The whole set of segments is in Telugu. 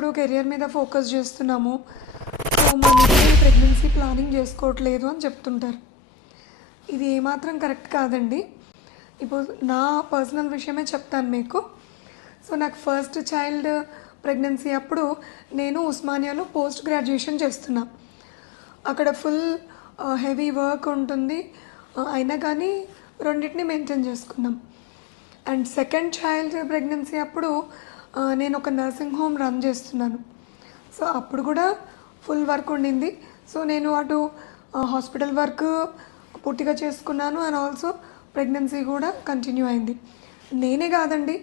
ఇప్పుడు కెరియర్ మీద ఫోకస్ చేస్తున్నాము, సో మనకి ప్రెగ్నెన్సీ ప్లానింగ్ చేసుకోవట్లేదు అని చెప్తుంటారు. ఇది ఏమాత్రం కరెక్ట్ కాదండి. ఇప్పుడు నా పర్సనల్ విషయమే చెప్తాను మీకు. సో నాకు ఫస్ట్ చైల్డ్ ప్రెగ్నెన్సీ అప్పుడు నేను ఉస్మానియాలో పోస్ట్ గ్రాడ్యుయేషన్ చేస్తున్నా. అక్కడ ఫుల్ హెవీ వర్క్ ఉంటుంది, అయినా కానీ రెండింటిని మెయింటైన్ చేసుకున్నాం. అండ్ సెకండ్ చైల్డ్ ప్రెగ్నెన్సీ అప్పుడు నేను ఒక నర్సింగ్ హోమ్ రన్ చేస్తున్నాను. సో అప్పుడు కూడా ఫుల్ వర్క్ ఉండింది. సో నేను అటు హాస్పిటల్ వర్క్ పూర్తిగా చేసుకున్నాను అండ్ ఆల్సో ప్రెగ్నెన్సీ కూడా కంటిన్యూ అయింది. నేనే కాదండి,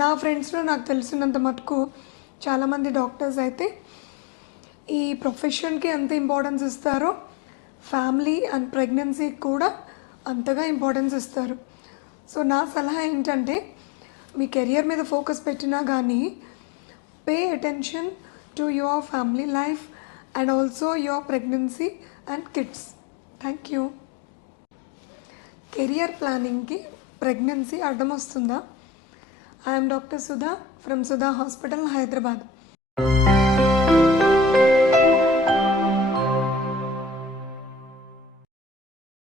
నా ఫ్రెండ్స్లో నాకు తెలిసినంత మటుకు చాలామంది డాక్టర్స్ అయితే ఈ ప్రొఫెషన్కి ఎంత ఇంపార్టెన్స్ ఇస్తారో ఫ్యామిలీ అండ్ ప్రెగ్నెన్సీకి కూడా అంతగా ఇంపార్టెన్స్ ఇస్తారు. సో నా సలహా ఏంటంటే, మీ కెరియర్ మీద ఫోకస్ పెట్టినా కానీ pay attention to your family life and also your pregnancy and kids. Thank you. Career ప్లానింగ్కి ప్రెగ్నెన్సీ అడ్డం వస్తుందా? I'm doctor Sudha from Sudha hospital, Hyderabad.